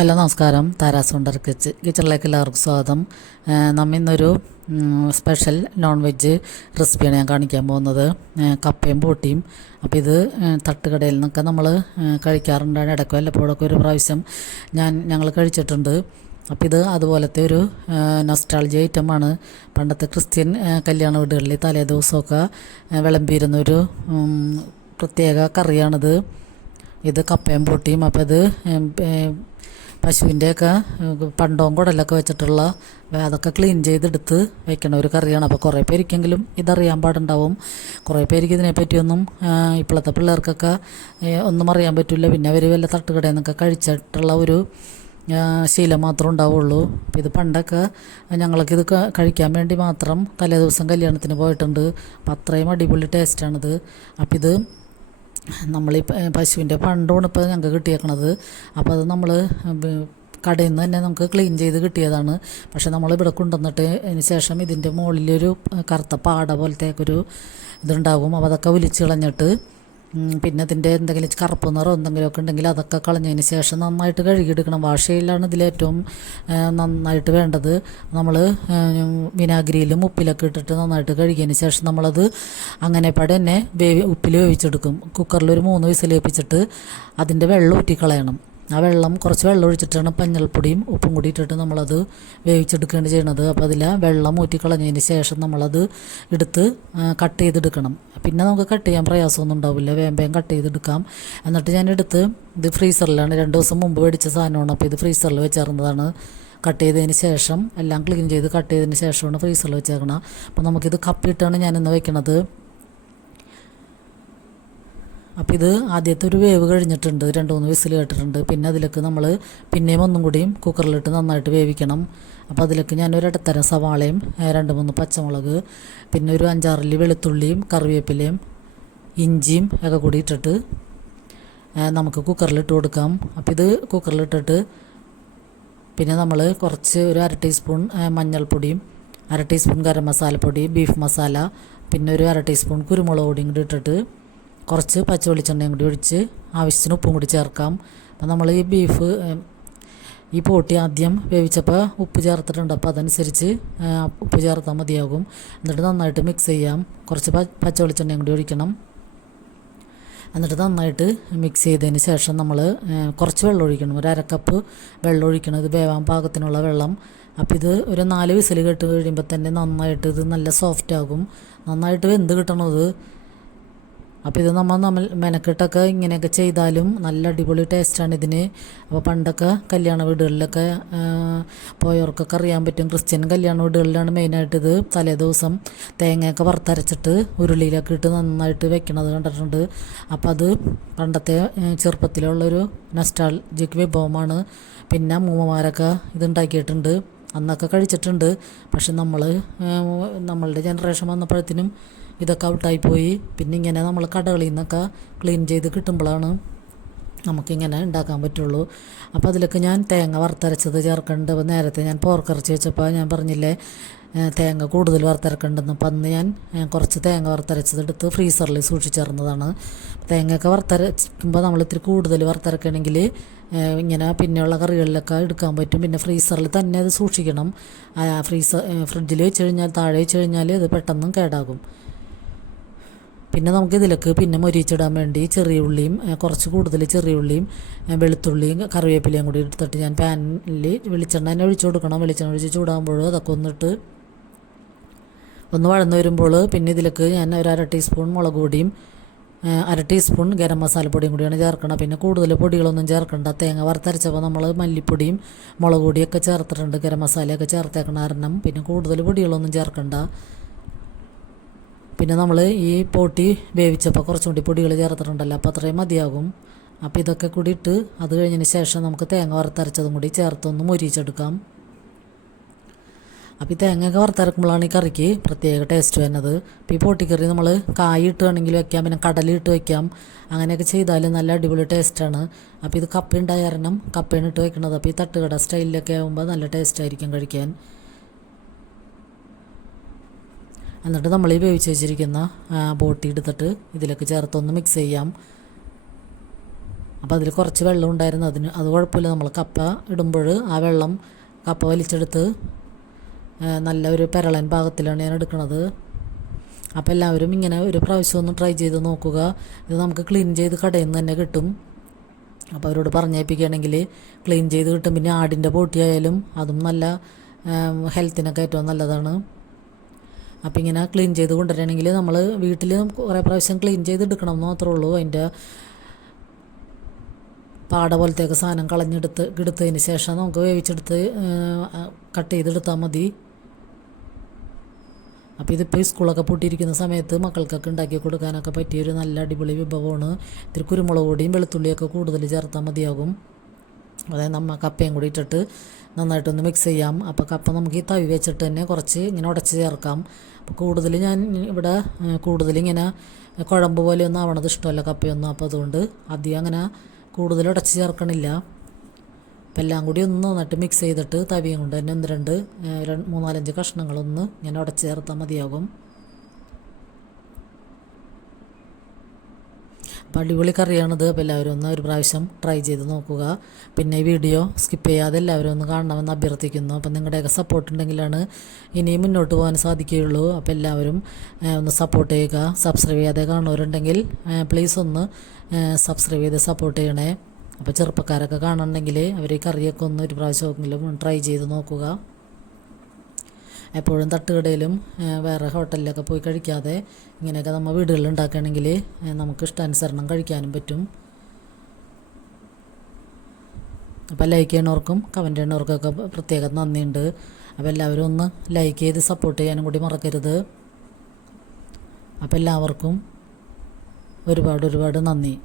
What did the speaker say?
Hello നമസ്കാരം. Tara's wonder കിച്ചണിലേക്ക് എല്ലാവർക്കും സ്വാഗതം. നമ്മ ഇന്നൊരു സ്പെഷ്യൽ നോൺ വെജ് റെസിപ്പിയാണ് ഞാൻ കാണിക്കാൻ പോകുന്നത്. കപ്പയും ബോട്ടിയും. അപ്പോൾ ഇത് തട്ടുകടയിൽ നിന്നൊക്കെ നമ്മൾ കഴിക്കാറുണ്ടാണ്. ഇടയ്ക്ക് വല്ലപ്പോഴൊക്കെ ഒരു പ്രാവശ്യം ഞങ്ങൾ കഴിച്ചിട്ടുണ്ട്. അപ്പോൾ ഇത് അതുപോലത്തെ ഒരു നൊസ്റ്റാൾജി ഐറ്റമാണ്. പണ്ടത്തെ ക്രിസ്ത്യൻ കല്യാണ വീടുകളിൽ തലേ ദിവസമൊക്കെ വിളമ്പിയിരുന്നൊരു പ്രത്യേക കറിയാണിത്. ഇത് കപ്പയും ബോട്ടിയും. അപ്പോൾ ഇത് പശുവിൻ്റെയൊക്കെ പണ്ടവും കുടലൊക്കെ വെച്ചിട്ടുള്ള അതൊക്കെ ക്ലീൻ ചെയ്തെടുത്ത് വെക്കണ ഒരു കറിയാണ്. അപ്പോൾ കുറേ പേർക്കെങ്കിലും ഇതറിയാൻ പാടുണ്ടാവും. കുറേ പേർക്ക് ഇതിനെപ്പറ്റിയൊന്നും ഇപ്പോഴത്തെ പിള്ളേർക്കൊക്കെ ഒന്നും അറിയാൻ പറ്റില്ല. പിന്നെ അവർ വല്ല തട്ടുകടയിൽ നിന്നൊക്കെ കഴിച്ചിട്ടുള്ള ഒരു ശീലം മാത്രമേ ഉണ്ടാവുള്ളൂ. അപ്പോൾ ഇത് പണ്ടൊക്കെ ഞങ്ങൾക്കിത് കഴിക്കാൻ വേണ്ടി മാത്രം തലേ ദിവസം കല്യാണത്തിന് പോയിട്ടുണ്ട്. അപ്പോൾ അത്രയും അടിപൊളി ടേസ്റ്റാണിത്. അപ്പോൾ ഇത് നമ്മൾ പശുവിൻ്റെ പണ്ടമാണ് ഇപ്പോൾ ഞങ്ങൾക്ക് കിട്ടിയേക്കണത്. അപ്പോൾ അത് നമ്മൾ കടയിൽ നിന്ന് തന്നെ നമുക്ക് ക്ലീൻ ചെയ്ത് കിട്ടിയതാണ്. പക്ഷെ നമ്മളിവിടെ കൊണ്ടുവന്നിട്ട് അതിന് ശേഷം ഇതിൻ്റെ മുകളിലൊരു കറുത്ത പാട പോലത്തേക്കൊരു ഇതുണ്ടാകും. അപ്പോൾ അതൊക്കെ ഒലിച്ച് കളഞ്ഞിട്ട് പിന്നെ ഇതിൻ്റെ എന്തെങ്കിലും കറുപ്പ് നിറോ എന്തെങ്കിലുമൊക്കെ ഉണ്ടെങ്കിൽ അതൊക്കെ കളഞ്ഞതിന് ശേഷം നന്നായിട്ട് കഴുകിയെടുക്കണം. വാഷ് ചെയ്യലാണ് ഇതിലേറ്റവും നന്നായിട്ട് വേണ്ടത്. നമ്മൾ വിനാഗിരിയിലും ഉപ്പിലൊക്കെ ഇട്ടിട്ട് നന്നായിട്ട് കഴുകിയതിന് ശേഷം നമ്മളത് അങ്ങനെ തന്നെ ഉപ്പിൽ വേവിച്ചെടുക്കും. കുക്കറിൽ ഒരു 3 വിസിൽ വേവിച്ചിട്ട് അതിൻ്റെ വെള്ളം ഊറ്റിക്കളയണം. ആ വെള്ളം കുറച്ച് വെള്ളം ഒഴിച്ചിട്ടാണ് മഞ്ഞൾപ്പൊടിയും ഉപ്പും കൂടി ഇട്ടിട്ട് നമ്മളത് വേവിച്ചെടുക്കുകയാണ് ചെയ്യണത്. അപ്പോൾ അതിൽ വെള്ളം ഊറ്റിക്കളഞ്ഞതിന് ശേഷം നമ്മളത് എടുത്ത് കട്ട് ചെയ്തെടുക്കണം. പിന്നെ നമുക്ക് കട്ട് ചെയ്യാൻ പ്രയാസമൊന്നും ഉണ്ടാവില്ല. വേഗം കട്ട് ചെയ്തെടുക്കാം. എന്നിട്ട് ഞാൻ എടുത്ത് ഇത് ഫ്രീസറിലാണ് 2 ദിവസം മുമ്പ് മേടിച്ച സാധനമാണ്. അപ്പോൾ ഇത് ഫ്രീസറിൽ വെച്ചേർന്നതാണ്. കട്ട് ചെയ്തതിന് ശേഷം എല്ലാം ക്ലീൻ ചെയ്ത് കട്ട് ചെയ്തതിന് ശേഷമാണ് ഫ്രീസറിൽ വെച്ചേക്കണം. അപ്പോൾ നമുക്കിത് കപ്പിയിട്ടാണ് ഞാനിന്ന് വെക്കണത്. അപ്പോൾ ഇത് ആദ്യത്തെ ഒരു വേവ് കഴിഞ്ഞിട്ടുണ്ട്. 2-3 വിസിൽ കേട്ടിട്ടുണ്ട്. പിന്നെ അതിലേക്ക് നമ്മൾ പിന്നെയും ഒന്നും കൂടിയും കുക്കറിലിട്ട് നന്നായിട്ട് വേവിക്കണം. അപ്പോൾ അതിലേക്ക് ഞാനൊരു ഇടത്തരം സവാളയും 2-3 പച്ചമുളക് പിന്നെ ഒരു 5-6 വെളുത്തുള്ളിയും കറിവേപ്പിലയും ഇഞ്ചിയും ഒക്കെ കൂടി ഇട്ടിട്ട് നമുക്ക് കുക്കറിലിട്ട് കൊടുക്കാം. അപ്പോൾ ഇത് കുക്കറിലിട്ടിട്ട് പിന്നെ നമ്മൾ കുറച്ച് ഒരു 1/2 ടീസ്പൂൺ മഞ്ഞൾപ്പൊടിയും 1/2 ടീസ്പൂൺ ഗരം മസാലപ്പൊടി ബീഫ് മസാല പിന്നെ ഒരു 1/2 ടീസ്പൂൺ കുരുമുളക് പൊടിയും കൂടി ഇട്ടിട്ട് കുറച്ച് പച്ച വെളിച്ചെണ്ണയും കൂടി ഒഴിച്ച് ആവശ്യത്തിന് ഉപ്പും കൂടി ചേർക്കാം. അപ്പോൾ നമ്മൾ ഈ പോട്ടി ആദ്യം വേവിച്ചപ്പോൾ ഉപ്പ് ചേർത്തിട്ടുണ്ട്. അപ്പോൾ അതനുസരിച്ച് ഉപ്പ് ചേർത്താൽ മതിയാകും. എന്നിട്ട് നന്നായിട്ട് മിക്സ് ചെയ്യാം. കുറച്ച് പച്ച വെളിച്ചെണ്ണയും കൂടി ഒഴിക്കണം. എന്നിട്ട് നന്നായിട്ട് മിക്സ് ചെയ്തതിന് ശേഷം നമ്മൾ കുറച്ച് വെള്ളം ഒഴിക്കണം. ഒരു 1/2 കപ്പ് വെള്ളം ഒഴിക്കണം. ഇത് വേവാൻ പാകത്തിനുള്ള വെള്ളം. അപ്പോൾ ഇത് ഒരു 4 വിസിൽ കേട്ട് കഴിയുമ്പോൾ തന്നെ നന്നായിട്ട് ഇത് നല്ല സോഫ്റ്റ് ആകും. നന്നായിട്ട് വെന്ത് കിട്ടണത്. അപ്പോൾ ഇത് നമ്മൾ മെനക്കെട്ടൊക്കെ ഇങ്ങനെയൊക്കെ ചെയ്താലും നല്ല അടിപൊളി ടേസ്റ്റാണ് ഇതിന്. അപ്പോൾ പണ്ടൊക്കെ കല്യാണ വീടുകളിലൊക്കെ പോയവർക്കൊക്കെ അറിയാൻ പറ്റും. ക്രിസ്ത്യൻ കല്യാണ വീടുകളിലാണ് മെയിനായിട്ട് ഇത് തലേ ദിവസം തേങ്ങയൊക്കെ വറുത്തരച്ചിട്ട് ഉരുളിയിലൊക്കെ ഇട്ട് നന്നായിട്ട് വെക്കണത് കണ്ടിട്ടുണ്ട്. അപ്പോൾ അത് പണ്ടത്തെ ചെറുപ്പത്തിലുള്ളൊരു നൊസ്റ്റാൾജിക് വിഭവമാണ്. പിന്നെ അമ്മൂമ്മമാരൊക്കെ ഇതുണ്ടാക്കിയിട്ടുണ്ട്. അന്നൊക്കെ കഴിച്ചിട്ടുണ്ട്. പക്ഷെ നമ്മളുടെ ജനറേഷൻ വന്നപ്പോഴത്തേനും ഇതൊക്കെ ഔട്ടായിപ്പോയി. പിന്നെ ഇങ്ങനെ നമ്മൾ കടകളിൽ നിന്നൊക്കെ ക്ലീൻ ചെയ്ത് കിട്ടുമ്പോഴാണ് നമുക്കിങ്ങനെ ഉണ്ടാക്കാൻ പറ്റുള്ളൂ. അപ്പോൾ അതിലൊക്കെ ഞാൻ തേങ്ങ വറുത്തരച്ചത് ചേർക്കേണ്ടത്. അപ്പോൾ നേരത്തെ ഞാൻ പോർക്കിറച്ചി വെച്ചപ്പോൾ ഞാൻ പറഞ്ഞില്ലേ തേങ്ങ കൂടുതൽ വറുത്തരക്കേണ്ടെന്ന്. അപ്പം അന്ന് ഞാൻ കുറച്ച് തേങ്ങ വറുത്തരച്ചതെടുത്ത് ഫ്രീസറിൽ സൂക്ഷിച്ചിരുന്നതാണ്. തേങ്ങയൊക്കെ വറുത്തരയ്ക്കുമ്പോൾ നമ്മൾ ഇത്തിരി കൂടുതൽ വറുത്തരക്കണമെങ്കിൽ ഇങ്ങനെ പിന്നെയുള്ള കറികളിലൊക്കെ എടുക്കാൻ പറ്റും. പിന്നെ ഫ്രീസറിൽ തന്നെ അത് സൂക്ഷിക്കണം. ഫ്രിഡ്ജിൽ വെച്ച് കഴിഞ്ഞാൽ താഴെ വെച്ച് കഴിഞ്ഞാൽ ഇത് പെട്ടെന്ന് കേടാകും. പിന്നെ നമുക്കിതിലേക്ക് പിന്നെ മൊരിച്ചിടാൻ വേണ്ടി ചെറിയ ഉള്ളിയും കുറച്ച് കൂടുതൽ ചെറിയ ഉള്ളിയും വെളുത്തുള്ളിയും കറിവേപ്പിലയും കൂടി എടുത്തിട്ട് ഞാൻ പാനിൽ വെളിച്ചെണ്ണ തന്നെ ഒഴിച്ചു കൊടുക്കണം. വെളിച്ചെണ്ണ ഒഴിച്ച് ചൂടാകുമ്പോൾ അതൊക്കെ ഒന്ന് വഴന്ന് വരുമ്പോൾ പിന്നെ ഇതിലേക്ക് ഞാൻ ഒരു 1/2 ടീസ്പൂൺ മുളക് പൊടിയും 1/2 ടീസ്പൂൺ ഗരം മസാലപ്പൊടിയും കൂടിയാണ് ചേർക്കണം. പിന്നെ കൂടുതൽ പൊടികളൊന്നും ചേർക്കണ്ട. തേങ്ങ വറുത്തരച്ചപ്പോൾ നമ്മൾ മല്ലിപ്പൊടിയും മുളക് പൊടിയൊക്കെ ചേർത്തിട്ടുണ്ട്. ഗരം മസാലയൊക്കെ ചേർത്തേക്കണ കാരണം പിന്നെ കൂടുതൽ പൊടികളൊന്നും ചേർക്കണ്ട. പിന്നെ നമ്മൾ ഈ പോട്ടി വേവിച്ചപ്പോൾ കുറച്ചും കൂടി പൊടികൾ ചേർത്തിട്ടുണ്ടല്ലോ. അപ്പോൾ അത്രയും മതിയാകും. അപ്പോൾ ഇതൊക്കെ കൂടി ഇട്ട് അത് കഴിഞ്ഞതിന് ശേഷം നമുക്ക് തേങ്ങ വറുത്തരച്ചതും കൂടി ചേർത്തൊന്ന് മൊരിച്ചെടുക്കാം. അപ്പോൾ ഈ തേങ്ങയൊക്കെ വറുത്തരക്കുമ്പോഴാണ് ഈ കറിക്ക് പ്രത്യേക ടേസ്റ്റ് വരുന്നത്. അപ്പോൾ ഈ പോട്ടിക്കറി നമ്മൾ കായ് ഇട്ട് വേണമെങ്കിൽ വയ്ക്കാം. പിന്നെ കടലിട്ട് വയ്ക്കാം. അങ്ങനെയൊക്കെ ചെയ്താൽ നല്ല അടിപൊളി ടേസ്റ്റാണ്. അപ്പോൾ ഇത് കപ്പ ഉണ്ടായ കാരണം കപ്പയാണ് ഇട്ട് വയ്ക്കണത്. അപ്പോൾ ഈ തട്ടുകട സ്റ്റൈലിലൊക്കെ ആകുമ്പോൾ നല്ല ടേസ്റ്റായിരിക്കും കഴിക്കാൻ. എന്നിട്ട് നമ്മൾ ഈ വേവിച്ച് വെച്ചിരിക്കുന്ന ബോട്ടി എടുത്തിട്ട് ഇതിലേക്ക് ചേർത്തൊന്ന് മിക്സ് ചെയ്യാം. അപ്പോൾ അതിൽ കുറച്ച് വെള്ളം ഉണ്ടായിരുന്നു. അത് കുഴപ്പമില്ല. നമ്മൾ കപ്പ ഇടുമ്പോൾ ആ വെള്ളം കപ്പ വലിച്ചെടുത്ത് നല്ല ഒരു പെരളൻ പാകത്തിലാണ് ഞാൻ എടുക്കുന്നത്. അപ്പോൾ എല്ലാവരും ഇങ്ങനെ ഒരു പ്രാവശ്യം ഒന്ന് ട്രൈ ചെയ്ത് നോക്കുക. ഇത് നമുക്ക് ക്ലീൻ ചെയ്ത് കടയിൽ നിന്ന് തന്നെ കിട്ടും. അപ്പോൾ അവരോട് പറഞ്ഞേൽപ്പിക്കുകയാണെങ്കിൽ ക്ലീൻ ചെയ്ത് കിട്ടും. പിന്നെ ആടിൻ്റെ ബോട്ടിയായാലും അതും നല്ല ഹെൽത്തിനൊക്കെ ഏറ്റവും നല്ലതാണ്. അപ്പോൾ ഇങ്ങനെ ക്ലീൻ ചെയ്ത് കൊണ്ടുവരികയാണെങ്കിൽ നമ്മൾ വീട്ടിൽ കുറേ പ്രാവശ്യം ക്ലീൻ ചെയ്ത് എടുക്കണം എന്ന് മാത്രമേ ഉള്ളൂ. അതിൻ്റെ പാട പോലത്തെയൊക്കെ സാധനം എടുത്തതിന് ശേഷം നമുക്ക് വേവിച്ചെടുത്ത് കട്ട് ചെയ്തെടുത്താൽ മതി. അപ്പോൾ ഇതിപ്പോൾ സ്കൂളൊക്കെ പൂട്ടിയിരിക്കുന്ന സമയത്ത് മക്കൾക്കൊക്കെ ഉണ്ടാക്കി കൊടുക്കാനൊക്കെ പറ്റിയൊരു നല്ല അടിപൊളി വിഭവമാണ്. ഇത്തിരി കുരുമുളക് പൊടിയും വെളുത്തുള്ളിയൊക്കെ കൂടുതൽ ചേർത്താൽ മതിയാകും. അതായത് നമ്മൾ കപ്പയും കൂടി ഇട്ടിട്ട് നന്നായിട്ടൊന്ന് മിക്സ് ചെയ്യാം. അപ്പോൾ കപ്പ നമുക്ക് ഈ തവി വെച്ചിട്ട് തന്നെ കുറച്ച് ഇങ്ങനെ ഉടച്ച് ചേർക്കാം. അപ്പോൾ കൂടുതൽ ഞാൻ ഇവിടെ കൂടുതലിങ്ങനെ കുഴമ്പ് പോലെയൊന്നും ആവണത് ഇഷ്ടമല്ല കപ്പയൊന്നും. അപ്പോൾ അതുകൊണ്ട് അധികം അങ്ങനെ കൂടുതൽ ഉടച്ച് ചേർക്കണില്ല. അപ്പോൾ എല്ലാം കൂടി ഒന്ന് നന്നായിട്ട് മിക്സ് ചെയ്തിട്ട് തവിയും കൊണ്ട് തന്നെ 3-4-5 കഷ്ണങ്ങളൊന്ന് ഞാൻ ഉടച്ച് ചേർത്താൽ മതിയാകും. അപ്പോൾ അടിപൊളി കറിയാണിത്. അപ്പോൾ എല്ലാവരും ഒന്ന് ഒരു പ്രാവശ്യം ട്രൈ ചെയ്ത് നോക്കുക. പിന്നെ ഈ വീഡിയോ സ്കിപ്പ് ചെയ്യാതെ എല്ലാവരും ഒന്ന് കാണണമെന്ന് അഭ്യർത്ഥിക്കുന്നു. അപ്പോൾ നിങ്ങളുടെയൊക്കെ സപ്പോർട്ട് ഉണ്ടെങ്കിലാണ് ഇനിയും മുന്നോട്ട് പോകാൻ സാധിക്കുകയുള്ളൂ. അപ്പോൾ എല്ലാവരും ഒന്ന് സപ്പോർട്ട് ചെയ്യുക. സബ്സ്ക്രൈബ് ചെയ്യാതെ കാണുന്നവരുണ്ടെങ്കിൽ പ്ലീസ് ഒന്ന് സബ്സ്ക്രൈബ് ചെയ്ത് സപ്പോർട്ട് ചെയ്യണേ. അപ്പോൾ ചെറുപ്പക്കാരൊക്കെ കാണുന്നുണ്ടെങ്കിൽ അവർ ഈ കറിയൊക്കെ ഒന്ന് ഒരു പ്രാവശ്യമെങ്കിലും ട്രൈ ചെയ്ത് നോക്കുക. എപ്പോഴും തട്ടുകടയിലും വേറെ ഹോട്ടലിലൊക്കെ പോയി കഴിക്കാതെ ഇങ്ങനെയൊക്കെ നമ്മൾ വീടുകളിൽ ഉണ്ടാക്കുകയാണെങ്കിൽ നമുക്ക് ഇഷ്ടാനുസരണം കഴിക്കാനും പറ്റും. അപ്പോൾ ലൈക്ക് ചെയ്യണവർക്കും കമൻറ്റ് ചെയ്യണവർക്കൊക്കെ പ്രത്യേകം നന്ദിയുണ്ട്. അപ്പോൾ എല്ലാവരും ഒന്ന് ലൈക്ക് ചെയ്ത് സപ്പോർട്ട് ചെയ്യാനും കൂടി മറക്കരുത്. അപ്പോൾ എല്ലാവർക്കും ഒരുപാട് നന്ദി.